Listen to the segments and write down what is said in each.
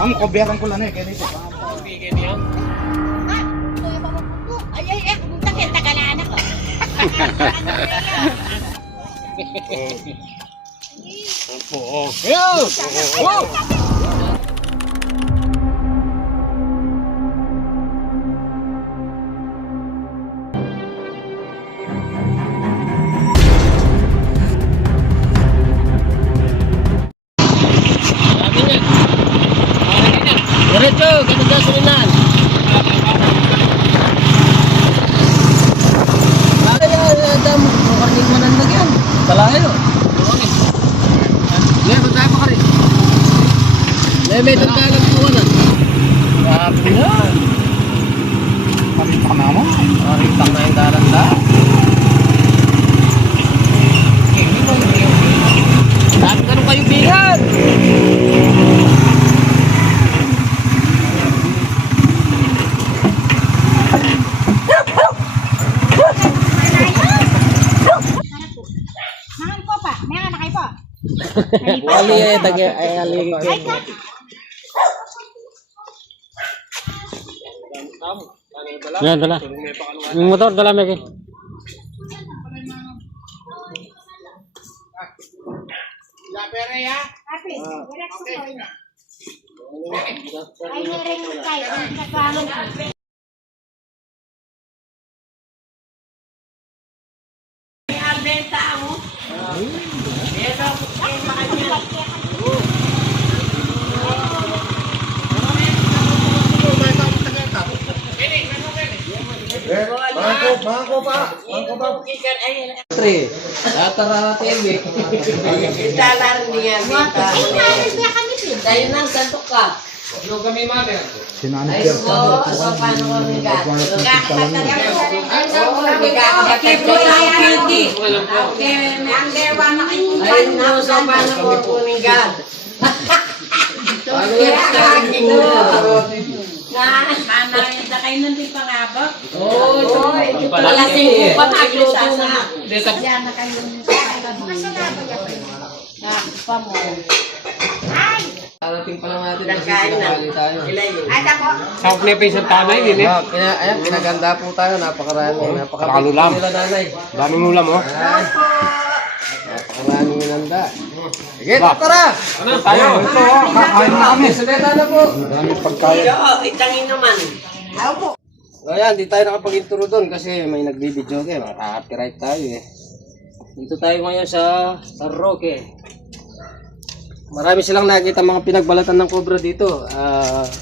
Ang koberan ko lang eh, kaya dito. Tagalaan ako. Diretso, ganun ka sulinan. Adam, mukarning manandag yan. Talayo. Meron tayo pa ka rin. May tanggalan po na. Grabe yan. Maritak na mo. Maritak na yung daranda. Dami ka nung kayubigan. Ali ay tagi ay ali ke. Yan dala. Yung motor dala me ke. Ya pere ya. Api, direct sa ko ina. Ay ring kay sa kanon. Albenta mo. Bangko pa. Tre. Atara TV. Dalar niya dito. Ay narin ba kami din? Dahil nang santok ka. Yo kami mother. Sinani Ay so, paano ko nigat? Ay so, paano ko nigat? Manarin sa kayo nun din pangabot. Oo, ito pala si Pataglo sana. Yan na kayo nun sa pangabot. Masalaba niya pa yun. Pa mo. Ay! Arating pa lang natin kasi Nagkain na. sinakali tayo. Ay, tako. Sa na pa isang tanay din eh. Ayan, pinaganda po tayo. Napakarami. Napakalulam. Nila nanay. Daming ulam oh. Ayan. Napakarami nilanda. Sige, tara! Ano tayo? Ito, kakain na kami. Sabeta na po. Marami pagkain. Oo, itangin naman. So ayan, di tayo nakapag-intro doon kasi may nagbibidyo kayo. Makaka-copyright tayo eh. Dito tayo ngayon sa Roque. Marami silang nakikita mga pinagbalatan ng cobra dito.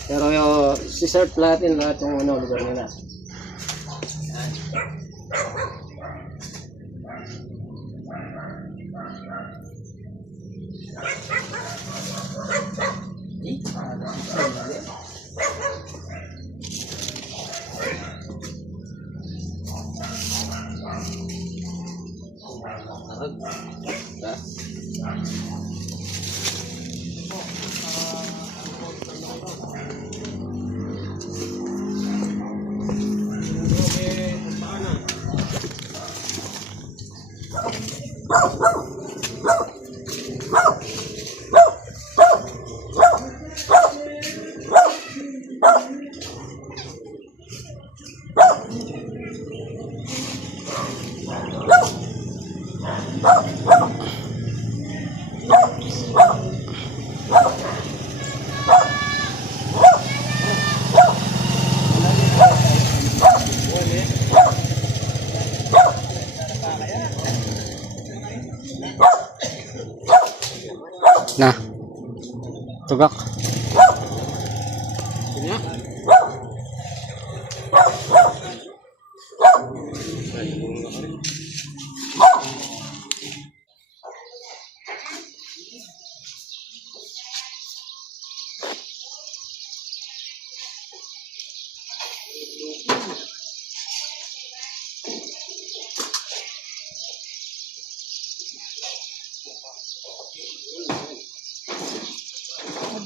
Pero yung si-search natin lahat yung lugar nila. Nah, tugak.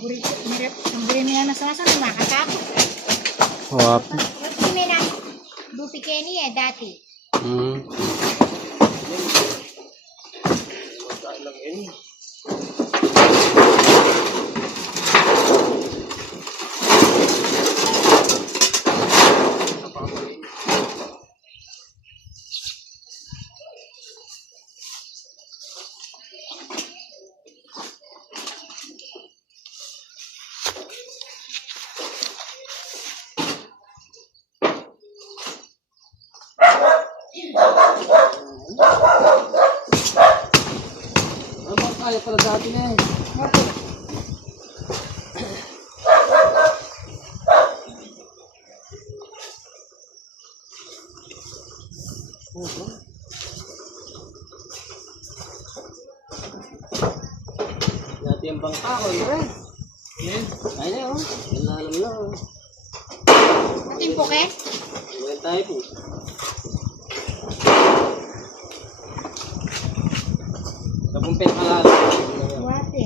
Naguri niya na sa makakapot. Wap. Hindi na. Bupi Kenny dati. Ano kaya pala dati na eh. Dati ang bangka ko, eh. Ayun na, oh. Alam na, oh. Ating puke? Ayan tayo po. Tapong pinakalaan. Wate.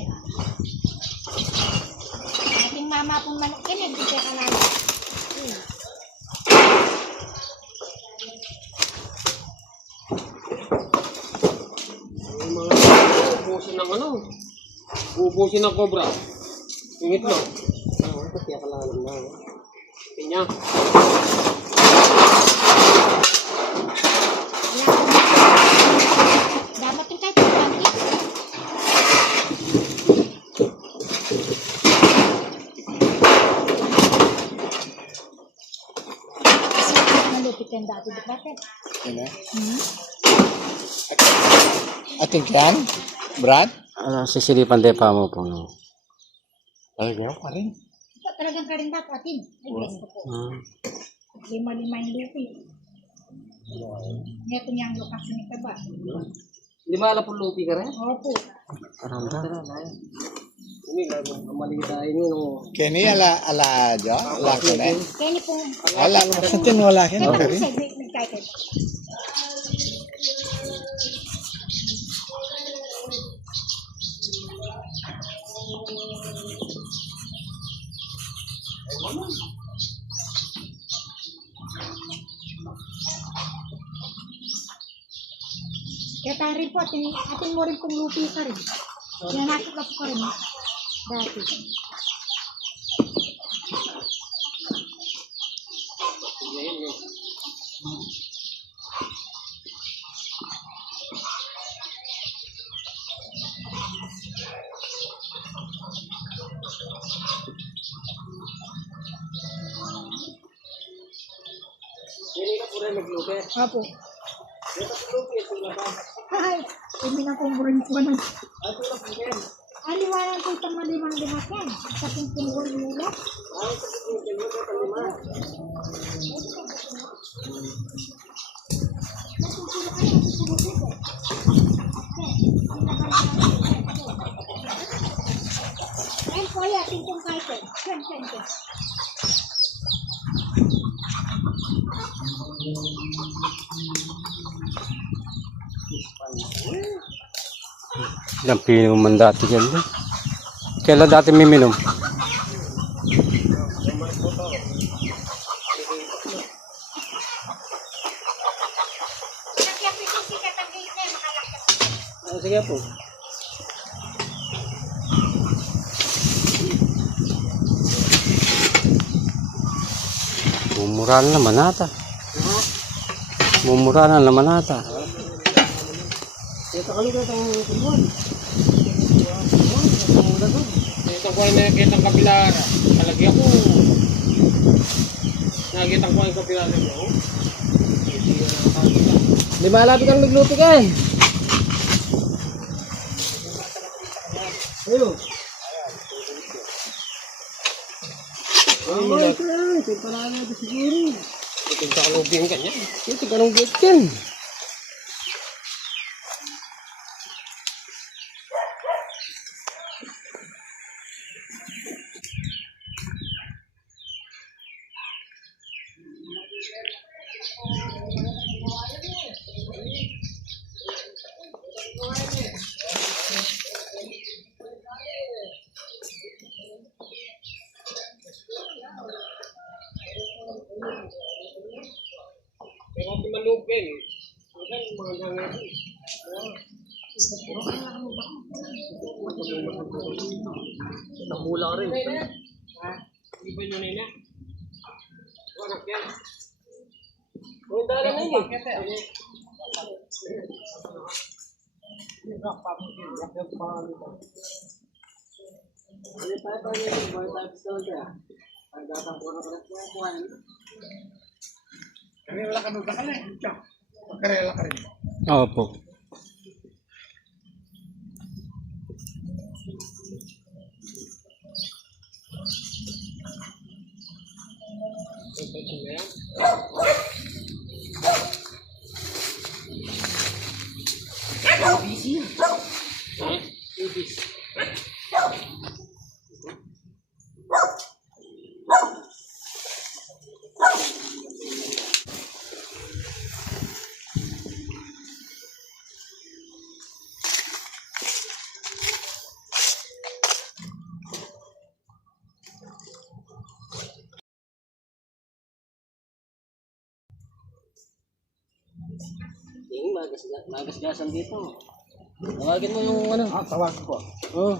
Ating mama pong manok yan, hindi ka kalala. Yung mga ubusin ng ano. Ubusin ng cobra. Yung itlog. Ito kaya kalalam na. Pinya. Dapat yung kahit pagkakit. Kasi malupit yan dati, di ba? Ano? Ating yan? Brad? Sisilipan din pa mo po. No? Talaga pa rin. Ito talagang karindat, atin. Ay, gusto ko. Lima-lima yung lupi. Ito niya ang lokasyon nito ba? Lima ala po lupi ka rin? Opo. Karanda. Ini lalo malita ini no. Kenny ala jo? Ala ko na? Kaya ni pong... Ala ko sa tinwala kin. Kaya pong sa nagkakit. Kaya tayo rin po, atin mo rin pong lupi ka rin. Nanakit ka po ka rin. Dati. Ini ka pura naglupe. Apo. Ito lupi ito na ba? Ay, hindi na kong burin ko nun. Ay ito na po yan. Aliwanan ko itong malimang-limat yan. Sa pinting burin nila. Ay ito po yung ito lima. Ayun po yan, pinting kaiten. Yan. Yan, pinuman dati dyan. Kailan dati may minom? Sige po. Mumura na naman ata. Mumura na naman ata. Ito kami ka itong tubuan. Ito ko ay nakikita ang kapilar. Palagi ako. Nakikita ko ang kapilar nito. Di ba alabi kang naglupi ka eh? Ayun. Ay, ito pala na ito siguro. Ito sa kalubing ka niya. Ito kalubing ka niya. Pero kung malupin, mga nangyari. Namula rin. Hindi ba yun na? Wanak yan. Kung dala na yun. Karela ka doon ka rin. Karela ka rin. Opo. Yung magasgasan dito. Tawagin mo yung ano. Tawag ko. Oh.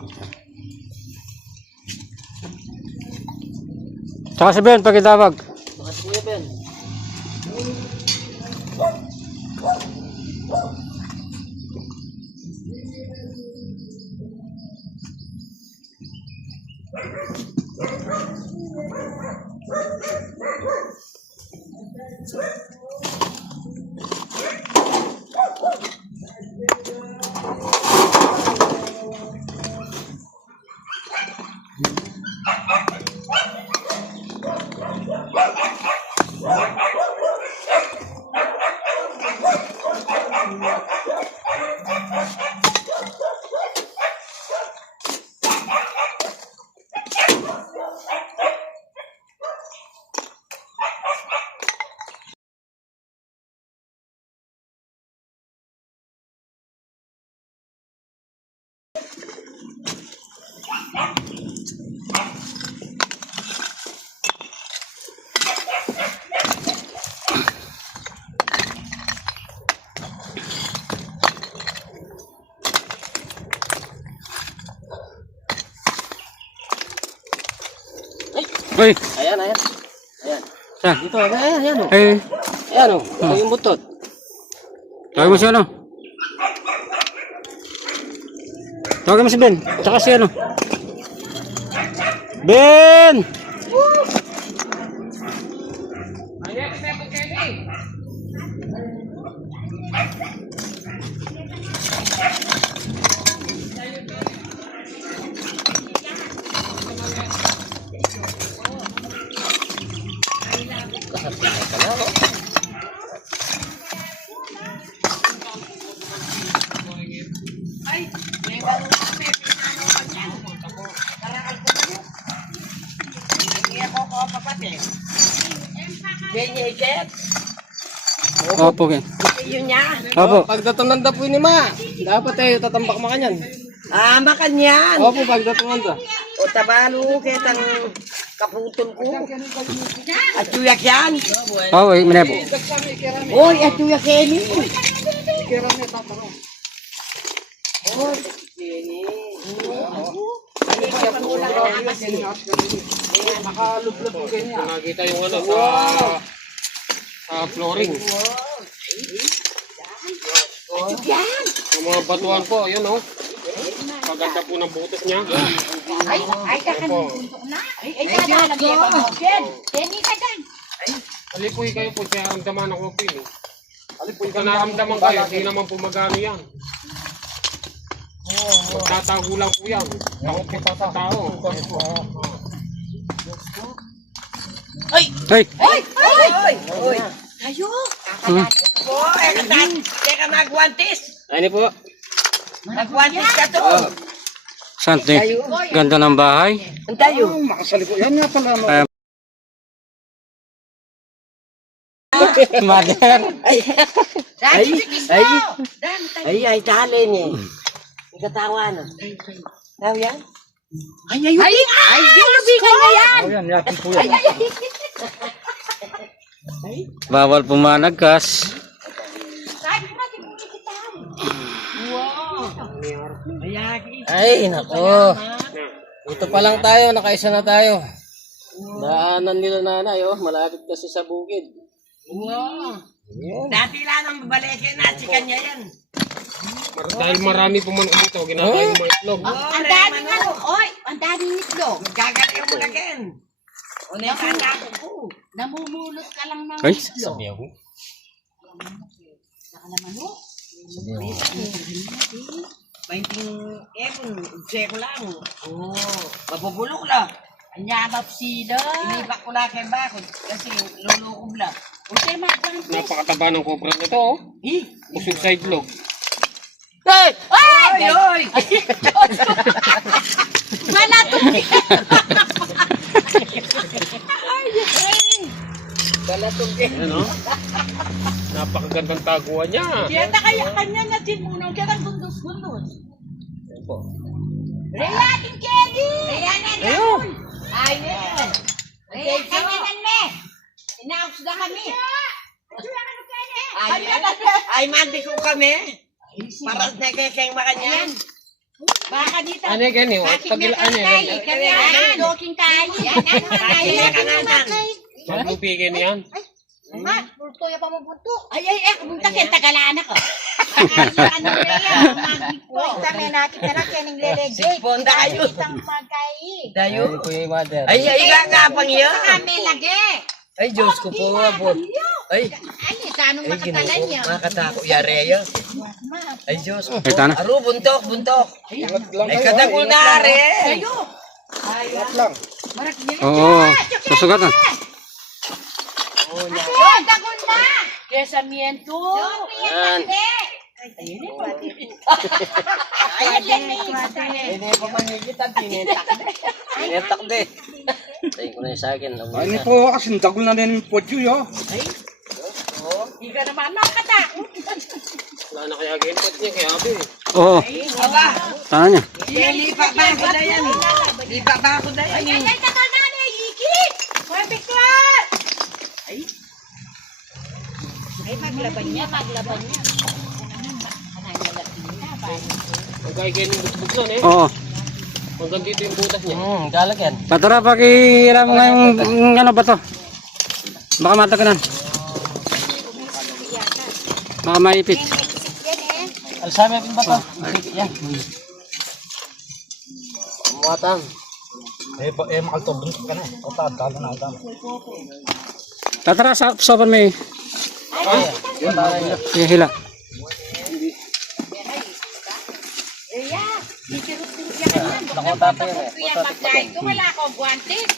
Tsaka si Ben, pakitawag. Baka si Kuya Ben. Uy, Ayan, ayan. Ayan. saan? Dito, ayan, ayan. Oh. Eh, Ayan oh. Ito yung butot. tawag mo si ano? Tawag mo si Ben. Tsaka si ano? Ben! Opo, Ben. Yun niya. Opo. Pagdatungan da po ni Ma. Dapat tatambak ma kanyan. Ah, makanyan. Opo, pagdatungan da. O tabalo, kitang kaputol ko. At tuyak yan. Oo, eh, minebo. Oy, at tuyak yan. Nakita yung ano sa flooring. Yung mga batuan po, yun oh. Maganda po ng butos niya. Ay, kakanuntunto na. Ay, kadaan. Denny ka dyan. Alipoy kayo po siya naramdaman ng okay. Alipoy ka naramdaman kayo, hindi naman po magano yan. Magtatago lang po yan. Takot po sa tao. Hey! Oy! Kayo! Oy, teka magwantis. Ano po? Magwantis ka to. Sante, ganda ng bahay. Tayo. Makasaliko. Yan nga pala. Mother. Ay, tali niya. Ikatawa na. Tahu yan? Ay, yung lubigan na yan. Oh, yan, yakin po yan. Bawal pumanagkas. Sabi natin, kita. Mayagi. Ay, nako. Ito pa lang tayo, nakaisa na tayo. Daanan nila nanay, oh. Malapit kasi sa bukid. Wow. Dati lang ang babalikin na, si kanya yan. Dahil marami po man dito, ginagawa yung mga itlog. Ang daming ano, oy, ang daming itlog. Gagaling mo na ken. O na yung kakako ko. Namumulot ka lang ng Ay, itlog. Sabiyaw. Nakalaman mo? Painting ko lang. Oo. Mabubulok lang. Anyabap sila. Inipak ko lang kay bakod kasi lulukob lang. Okay, magpante. Napakataba ng kopra nito, oh. Busog sa itlog. Ay! Oy, oy! Malato! Ano? Napakagandang taguan niya. Kaya kaya kanya na tinunaw, kaya ang gundos-gundos. Rhea, ating Kelly! Rhea, Ayun. Ayun! Rhea, kanyanan me! Inaops na kami! Ay, mandi ko kami. Para na kay makanyan. Baka dito. Ano yung ganyan? Ano yung Kaya doking kayo. Yan, ano na tayo? Maglupigin yan. Ma, pulto ya pa mo punto. Ay, kumunta kaya tagalaan ako. Ano Rhea, magpo. Kami natin na lang kaya naglelegay. Siponda kayo. Itang pagkain. Dayo. Kuya Mother. Ay, nga pang iyo. Kami lagi. Ay, Diyos ko po, abot. Ay, Ano, kanong makatalan niya? makatako, yareya. Ay, Diyos ko po. Ay, tana. Aro, buntok. Ay, kadagol na rin. Ayo. Lahat lang. Marak niya. Oo, susugatan. Oh, dagon na. Kesamiento. Yan. Hindi pa manigit ang tinitak. Inetak de. Tayo ko na yung sa akin. Ay, ini po kasi dagol na din po yo. Hindi ka naman makatakot. Wala na kaya ginpat niya kaya abi. Oo, Aba, tana niya. lipa ba ako na yan? Lipa ba ako na yan? Ay, takal na na, Iki. Perfect one. Ay, maglaban niya. Pagkaya kayo ng bugbog nun eh. Oh. Oo. Hanggang dito yung butas niya. Galag yan. Patara, pakihiram nga yung ano ba to? Baka mataganan. Baka maipit. Alsabi ang bato. Yan. Muatan. Makaltobon ka na. O, talo na agam. Tatara, sopan may hila. Iya, dikirut-kirut siya kanyan. Nakota pa yun eh. Kuya Magday, ko wala akong guwantes.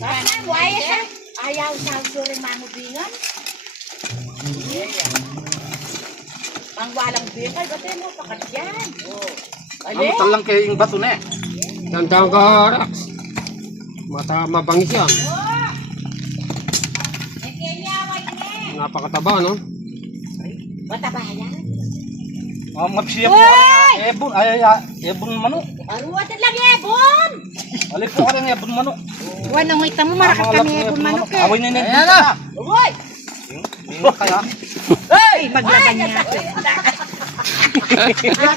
Sana, waya sa ayaw sa rin manubingan. Ang walang bingay, ba't mo pakat yan? Ano talang kayo yung bato na eh. Tandaan ka, Rax. Mabangis yan. May kenyaway na. Napakataba, no? Mataba yan. Mapsiya po. Ebon. Ebon manok. Aruwatan lang ebon. Alip po ka rin ebon manok. Wala nang ita mo, marakat kami ebon manok eh. Away na Ayan na. Uy! Yung kaya. Ay, maglaban niya.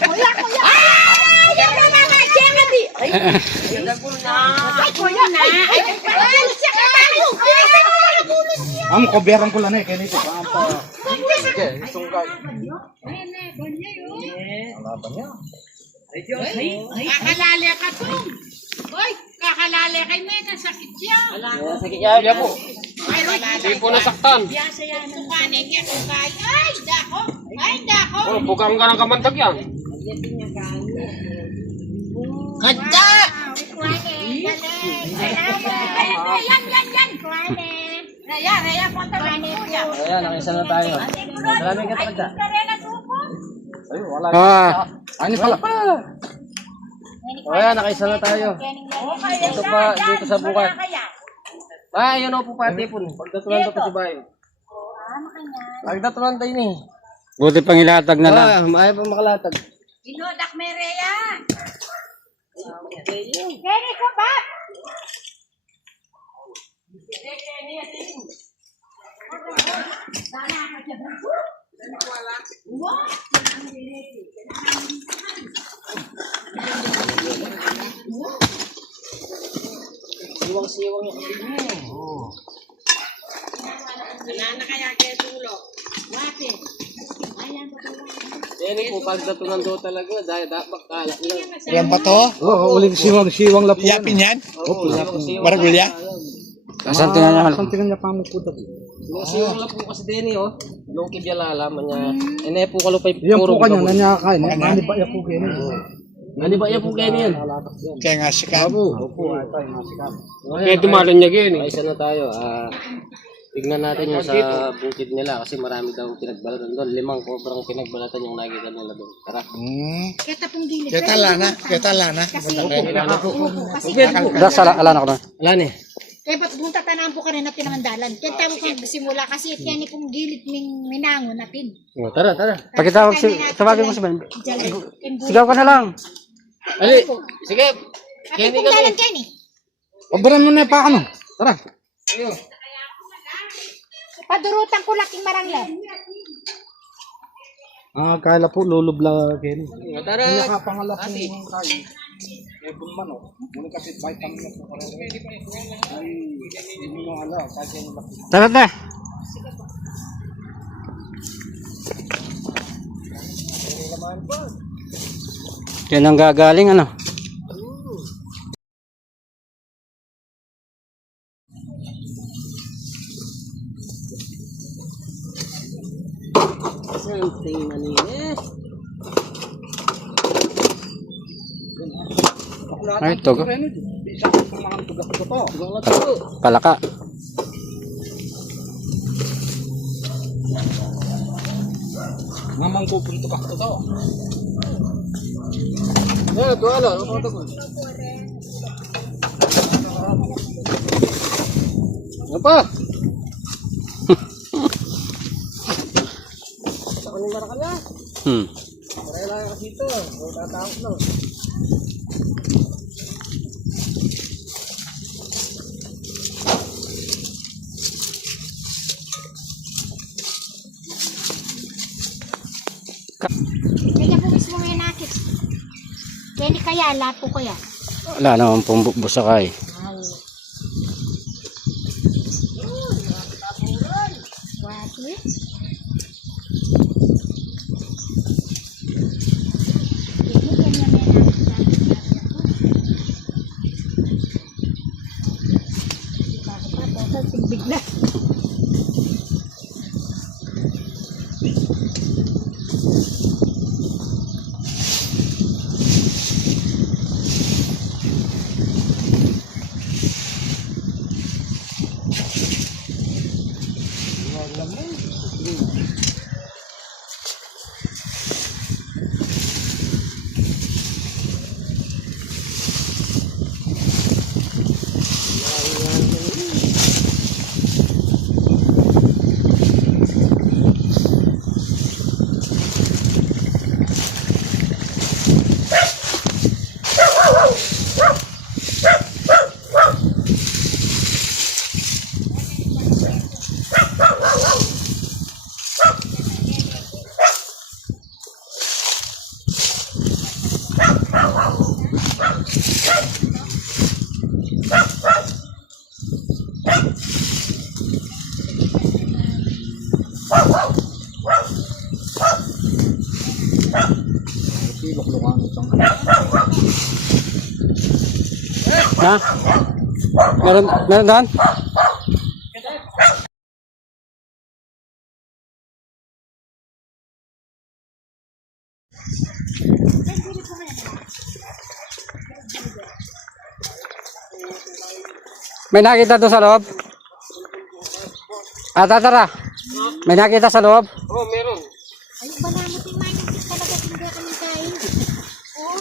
Kuya! Ay! Yan na naman, Jeremy! Ay! Kadagol na. Ay, kuya na! Ay, pulos siya ka tayo! Pulos siya! Am ko beran ko lang eh kaya nito. Laban niya. Ay, Diyos. Kakalali ka to! Uy! Kakalali kay Mena, sakit siya! Sakit niya po. Hindi po nasaktan. Biyasa yan. Tukanin niya kung kaya. Ay, dako! Ay, dako! Oh, bukang ka ng kamandag yan. Kanta! Yan! Kuwane! Raya, punta na kuya. Ayan, nakisa na tayo. Maraming katagda. Ay, wala. Ano pala? O ayan, nakaisa na tayo. Dito pa, dito sa bukat. Ayun o po pati po. Pagdatulan to pa si Bayo. Pagdatulan tayo ni. Buti pang ilatag na lang. Maayo pa makalatag. Inodak mereya. Kene ko ba? Sana ka Siwang-siwang yung Wala na kaya kaya tulo. Mati. Ayan po. Denny po, pag natunan daw talaga, dahil dapat kalat lang. Yan ba to? Oo, uling siwang la po. Yapin yan? Oo, siwang-siwang. Maragulya? Kasan tingnan niya. Saan tingnan niya pa mo po dati? Mga siwang lang po kasi Denny, oh. Yung kibyala, alaman niya. Ene po kalupay Yan po kanya, gabon. nanyakain. Ano ba yan po kanya? Ano ba yan po kayo yan? Kaya nga sikat. Opo, ito yung sikat. Kaya dumalan niya gini. Ay, isa na tayo. Tignan natin yung sa bukid nila kasi marami daw pinagbalatan doon. 5 kobrang pinagbalatan yung nakikita nila doon. Tara. Kita pong gilid. Kita lana. Kasi Dasa ala na ko na. Wala ni. kaya ba't bunta tanaan po ka rin na pinamandalan. Kaya tayo kung simula kasi yan pong gilid ng minango natin. Tara, tara. Pakitawag si tawagin mo si Ben. Diyan. Sigaw ka na lang. Ali, sige. Ate pong dalan Kenny. Obaran mo na pa ano. Tara. Padurutan ko laking marangla. Kala po lulubla Kenny. Tara. Nakapangala po yung kayo. Ebon man o. Muna kasi vitamin na po kayo. Ay, hindi mo ala. Kasi yung laki. Tara na. Yan ang gagaling ano. Something manini. Ay, togo. Isa po mga tugas ko to. Palaka. Mamang pupunto ka to. Ito, ano? Ano ko? Ano pa? Ako ni Marakala. Pareha lang kasi ito. Tatawag lang. Kaya po mismo may nakit. Kenny kaya, lapo kaya. Wala naman pong busakay. Wati. Bigla. Ha? Meron doon? May nakita doon sa loob? Tara. May nakita sa loob? Oo, meron. Ay, bala mo ting manong talaga hindi kami kain. Oh,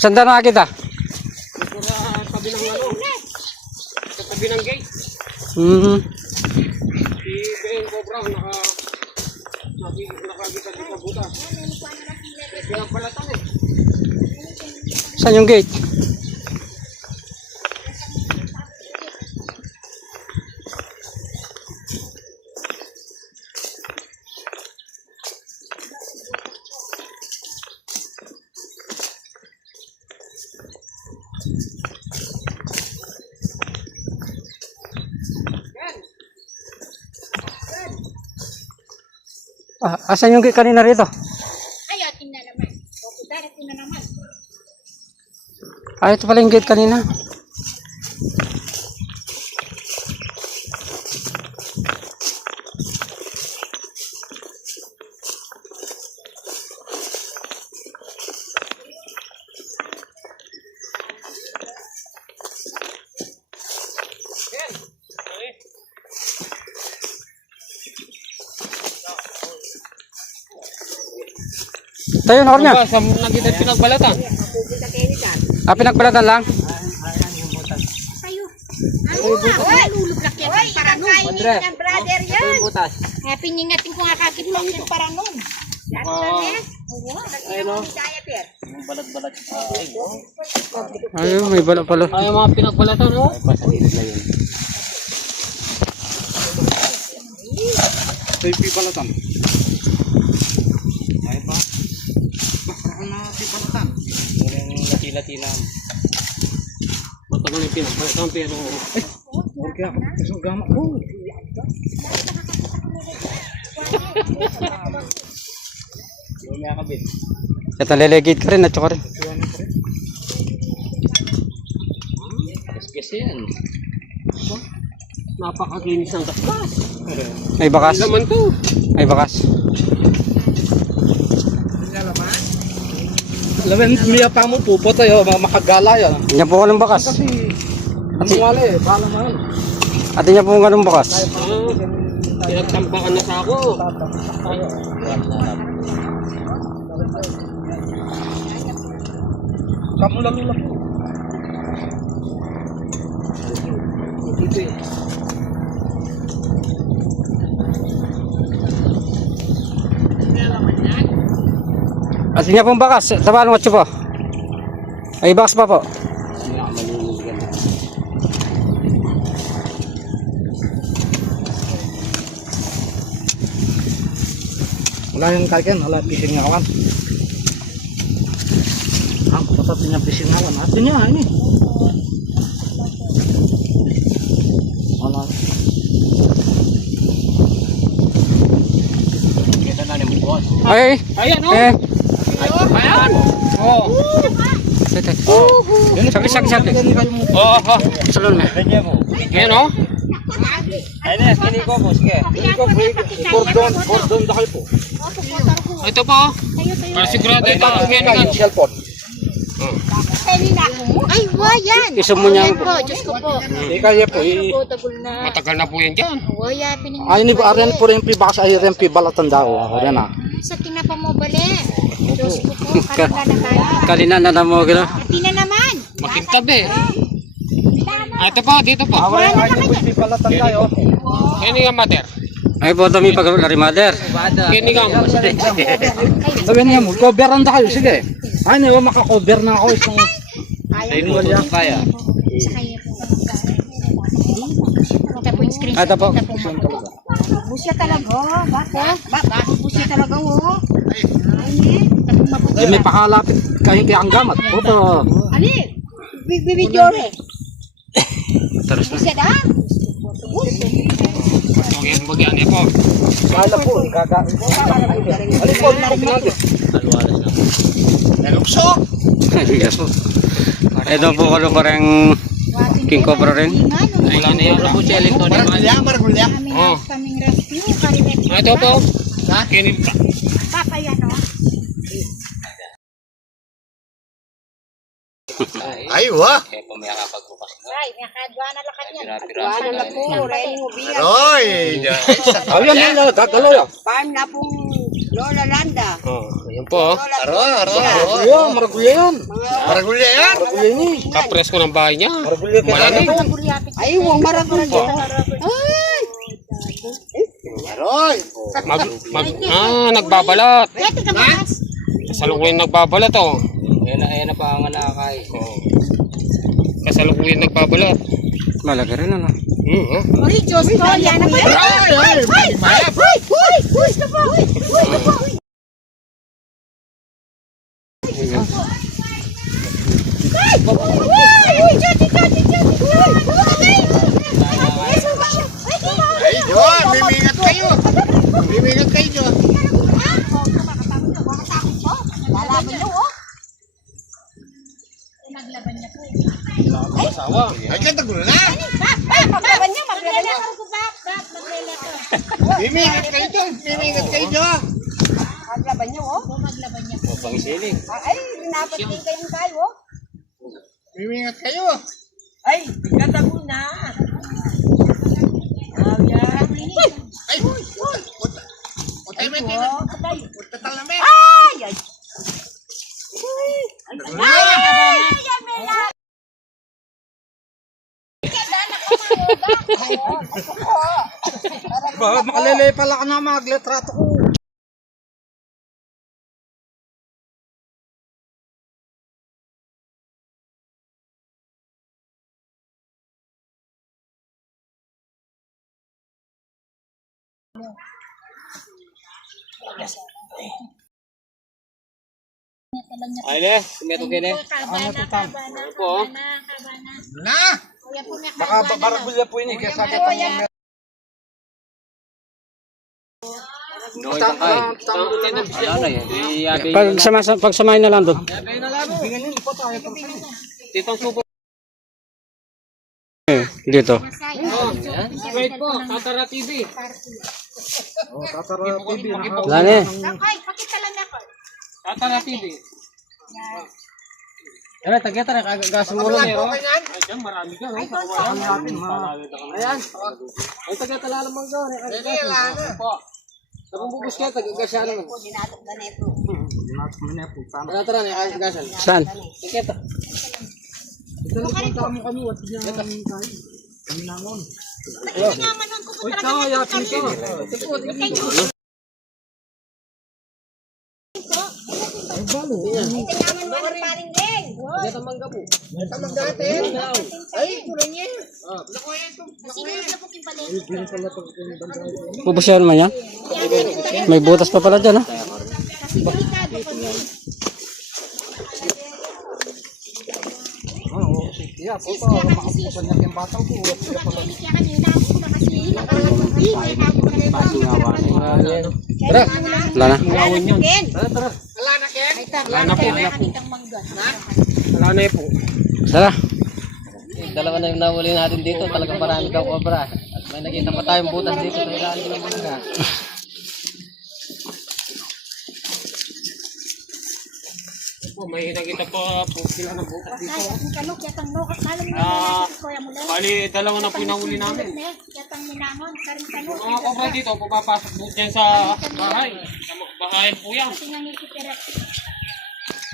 Saan daw nakita? Ito sa tabi ng ano. Sa tabi ng gate. Si Ben Cobra nakagita sa kabuta. Kaya palatan eh. Saan yung gate? Asan yung kanina rito? Ay, atin na naman. O, darating na naman. Ito pala yung gate kanina. Tayo na niya. Sa nakita pinagbalatan. Pinagbalatan lang. Tayo. Ay, lulublak yan. Para nun. Ng brother yan. Piningatin ko nga kakitlock yan para nun. Ayun, may bala pala. Ay, mga pinagbalatan, oh. Ito yung pipalatan. Ay pa. Parang na pipalatan. Yung lati-lati lang. Matagal yung pinagbalatan, pero... Huwag kaya. Isang gama. Oh. Ito lelegate ka rin at saka rin. Kasi yan. Napakakinis ng gasgas. May bakas. Naman to. May bakas. Alam mo, miya pa mo pupo tayo. Makagala yan. Yan po ng bakas. Kasi, ang wala eh. Bala mo yun. At yan po ng bakas. Pinagtambakan na sa ako. Kamu lang lang. Dito eh. At yan pong bakas. Sa paano watch po? May bakas pa po. Wala yung kagan, wala pising ngawan. Pasat niya pising ngawan. Atin niya, ini. Wala. Ay! Ayan, oh. Eh! Ayan. Oh. Sakit. Oh, oh. Salon na. Ayan, oh. Cordon dahil po. Ito po. Para sigurado ito. Ayan, Cellphone. Ay, wayan. Isang mo niya. Ayan po, Diyos ko po. Hindi kaya po. Tagol na. matagal na po yan dyan. Waya, piningatin. Ay, ni ba aren po rin pibakas ay ren pibalatan daw. Ayan na. Sa tinapa mo bali. Diyos ko po, karang na tayo. Kanina na mo gano'n. Ati na naman. Makintabi. Ito po, dito po. Ay, pibalatan tayo. Kini nga mater. Ay po dami pag lari mother. Kini nga. Sabihin niya mo, coveran tayo. Sige. Ay, nawa makakover na ako isang... Kaya. Sa kanya po. Ito po yung screenshot. Ito po. Busya talaga. Bakit? Busya talaga, oh. Ay, tapos mabuti. Ay, may pakalapit kayo kaya ang gamat. Puto. Ali, bibidyo rin. Taros na. Busya da? Yan bagyan niya po. Kala po, alin po, pinagin. Yes po. Ito po kalo parang king cobra rin. Wala na yan. Rabu siya lito ni Maragulya. Oh. Kaming rescue. Karinet. Ito po. Kini. Papa yan, oh. Ay, wah. Ay, nakadwa na lakat yan. Kadwa na po. Rening ubiyan. Roy. Ayan, yan, gagalaw yan. Farm na pong Lola Landa. Oh, ayan po. Ayan, maragulya yan. Maragulya yan. Maragulya ni. Kapres ko ng bahay niya. Maragulya kaya. Malamig. Ay, huwag maragulya. Roy. Nagbabalat. Pwede ka mas. Kasalukuyan nagbabalat oh. Ayan na pa ang anakay. Oh. Kasalukuyan nagbabalat. Malaga rin ano. Uy, Diyos ko. Yan na po. Uy, stop po. Uy. Ay, John. Mimingat kayo. Mimingat kayo, John. Lalaban niyo, oh. Ay, kaya gulo na. Maglaban niyo, maglaban niyo. Mimingat kayo doon. Mimingat kayo doon. Maglaban niyo, oh. Pangisiling. Ay, dapat din kayong kayo, oh. Mimingat kayo. Ay, ganda mo na. Ay, utay mo ito. Utay talamin. Ay, ay. Makalele pala ka na magletrato ko. Ay, le. Kumeto kene. Po. Na. Baka baragulya po ini kaya sakit ang mga Pagsamahin na lang doon. Titong supo. Dito. Wait po, Tatara TV. Tatara TV. Lani. Ay, pakita lang ako. Tatara TV. Ano, tageta na kagagas mo lang eh. Ay, dyan, marami ka. Ayan. Ay, tageta lang naman ka. Ay, po. Sabang bubus kayo, tagagas siya naman. Dinatog na neto. Ano, tara na, kagasan. Saan? Tageta. Pinangaman ko po talaga. Pinangaman mo ang paring din. Tageta mangga po. Ay, tuloy niya. Sinunod na po yung paling. Pupusyahan naman yan? May butas pa pala dyan, ha? Kasi delikado pag yun. Yeah, po pa makapusan niya yung batang ko. Kaya kanina ako na kasi nakarapagin. Tara. Wala na. Tara. Wala na po. Nakakitang mangga. Wala na po. Tara. Dalawa na yung nahuli natin dito. Talagang marami daw cobra. At may nakita pa tayong butas dito sa ilalim ng mangga. May nakita pa po sila ng butas dito. Kalok, yatang nokas. Malam na kuya mo lang. Bali, dalawa na pinahuli namin. Yatang minangon. Karin tanong. Mga cobra dito, pupapasok po dyan sa bahay. Sa bahayan po yan. Kasi nga nito tira.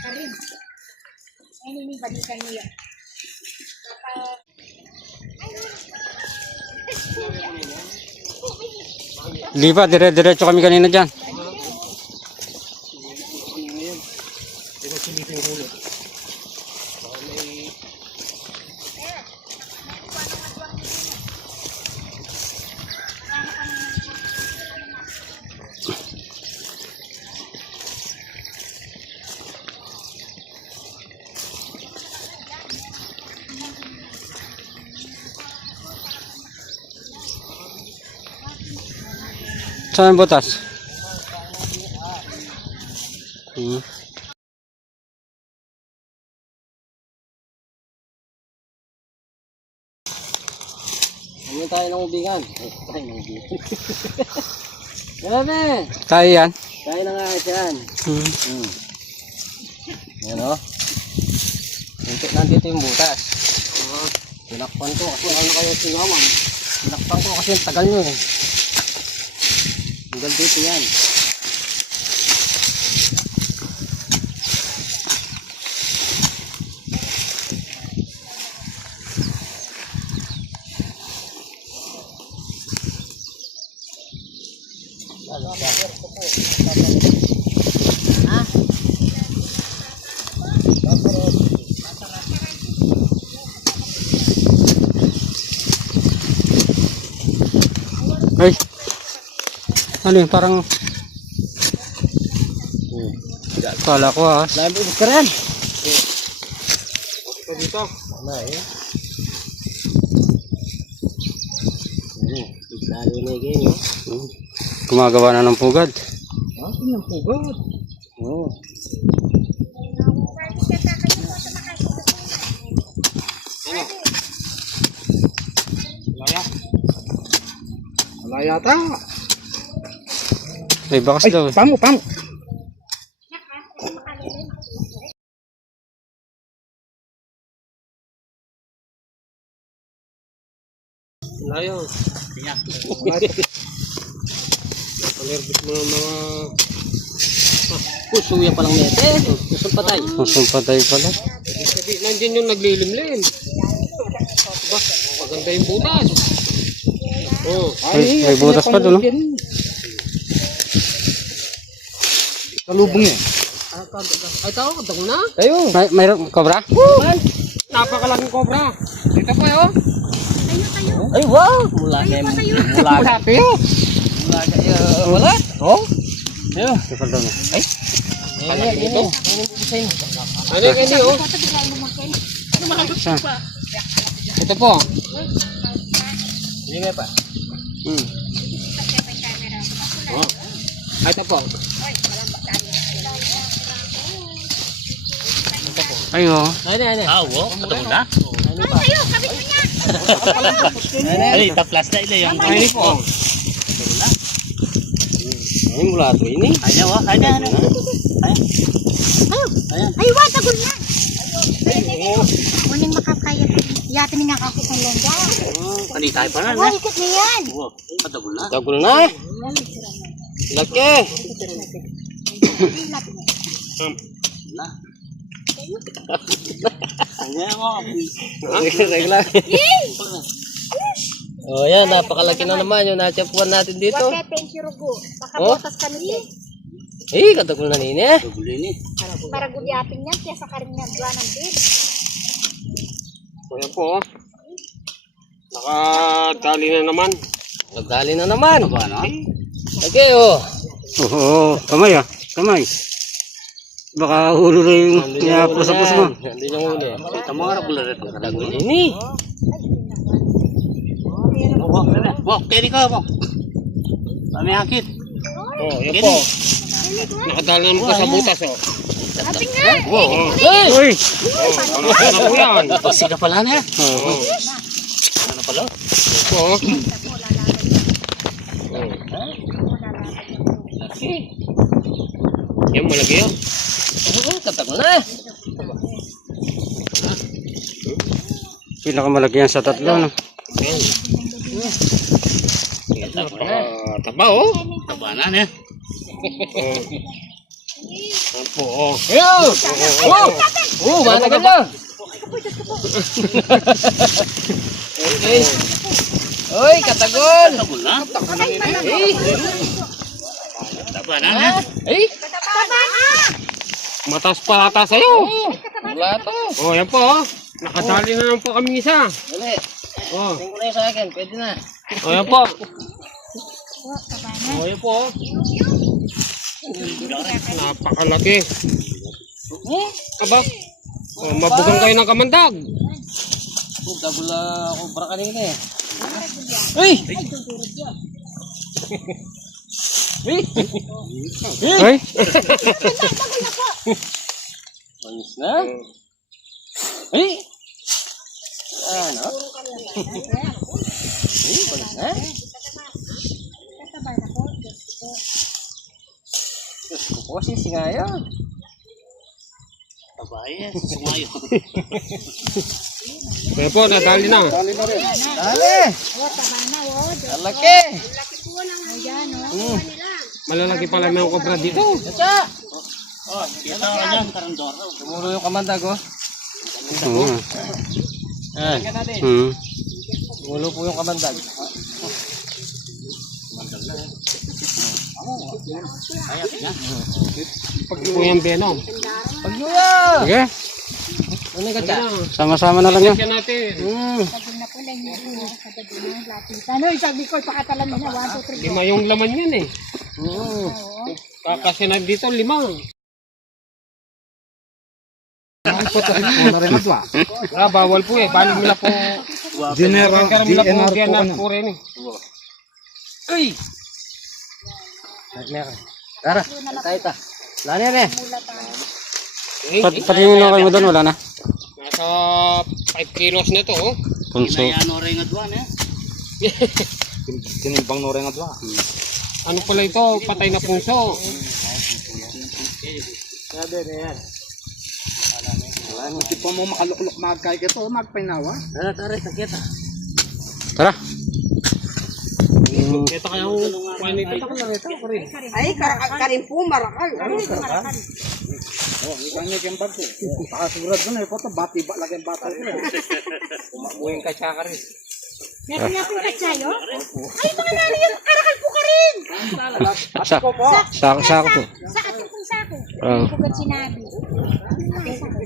Karin. Ay, nini, balikan niya. Lipa, dire-diretso kami kanina dyan. Saan ang butas? Ano tayo ng ubingan? Tayo ng ubingan. Grabe! Tayo yan. Tayo na nga dyan. Yan o. Nandito yung butas. Tinakpan ko kasi ano kayo singawan. Tinakpan ko kasi yung tagal nyo eh. Hanggang dito yan. Ay. Ano yun? Parang... Kala ko ha. Lahat ubus ka rin. Ito dito. Wala eh. Lalo na yung Gumagawa na ng pugad. Ah, yung pugad. Oo. Wala yata. May bakas Ay, daw. pamo. Layo. Palergis mo ng mga... Suya palang mete. Pusong patay. Pusong patay pala. Nandiyan yung naglilimlim. Ba, maganda yung butas. Oh. May butas pa doon, no? Salubong eh. Ay, tao, katang na. Tayo. Mayroon cobra? Napakalaking cobra. Dito po, oh. Ay, wow! Mula kayo. Wala tayo. Mula kayo. Wala? Oh? Ikaw daw na. Ay, dito. Ano yung kanyo, oh? Saan? Ito po. Hindi nga pa. Oh. Ay, ito po. Ay, oh. Ano? Patapos na? Ay, taplas na ito yung... Ay, po. Ay, mula ito ini. Ay, wala, tagol na. Muling makakaya. Yata may nakakit ng longga. Panitay pa na. Wala, ikot na yan. Patapos na. Dagol na. Laki. Regla. Oh, yan. Napakalaki na naman yung natsapuan natin dito. Wala, thank you, Rugo. Makabotas kami eh. Eh, katagol na nini. Para gulyatin yan, kaya sa karin nga, duwa ng din. So, yan po. Nakadali na naman. Nagdali na naman. Okay, oh. Oo, kamay ah. Kamay. Baka hulo na yung pusa-pusa mo. Hindi yung huli. Ito mga regular ito. Katagol nini. Wow, kaya ka mo. Kami hakit. Oh, yan po. Nakadali naman ka sa butas, oh. Sabi nga. Uy! Ano po yan? Pasi ka pala na. Oo. Ano pala? Oo. Yan, malaki yan. Katapos na. Pinakamalaki yan sa tatlo, no? Yan. Taba, oh. Taba na na. Yan po, oh. Oh, mana ka na. Okay. Oy, katagol. Tagol na. Taba na. Eh, matas pa ata sa'yo. Wala to. Oh, yan po, oh. Nakadali na lang po kami isa. Dali. Oh, Tingko na yung sa akin. Pwede na. oh, yan po. Oh, yan po, oh. Napakalaki. Aba, oh, mabugang kayo ng kamandag. Dabula kubra kanina eh. Uy! Ay! Panis na? Ay! Ano? Ay, panis na? Diyos ko po, sisingaya. Tabay eh. Sumayo. Kaya po, nadali na. Dali na rin. Dali! Malaki! Malalaki pala may kobra dito. Tsa! Oh, kita ka dyan. Karandor. Tumulo yung kamandag, oh. Oo. Tumulo po yung kamandag. Pag po yung venom. Pag yuya! Sige, Ano ka tsa? sama-sama na lang yan. Yan natin. Ano, sabi ko, pakatalan mo na, 1, 2, 3. Lima yung laman yan eh. Kasi dito 5. Bawal po eh. Balik nila po. DNR po. po rin eh. Uy! Tara, tayo ta. Lani yan eh. Patingin na kayo mo doon, wala na. Nasa 5 kilos na to oh. Punso. Ano rin nga doon eh. Tinimbang no rin nga doon. Ano pala ito? Patay na punso. Sabi na yan. Hindi pa mo makaluklok magkay ito, magpainawa. Tara, sakit ah. Tara. Kita kayo kuha nito. Ay, karin po, marakal. Oh, ikan niya kayong bago. Pakasugurad ko na, ito bati ba lagi ang bata ko. Umakuhin ka siya ka rin. Meron nga pong katsayo? Ay, mga nani yan, karakal po ka rin. Sako po. Sa ating pong sako. Oo. Pugad sinabi. Okay, sako.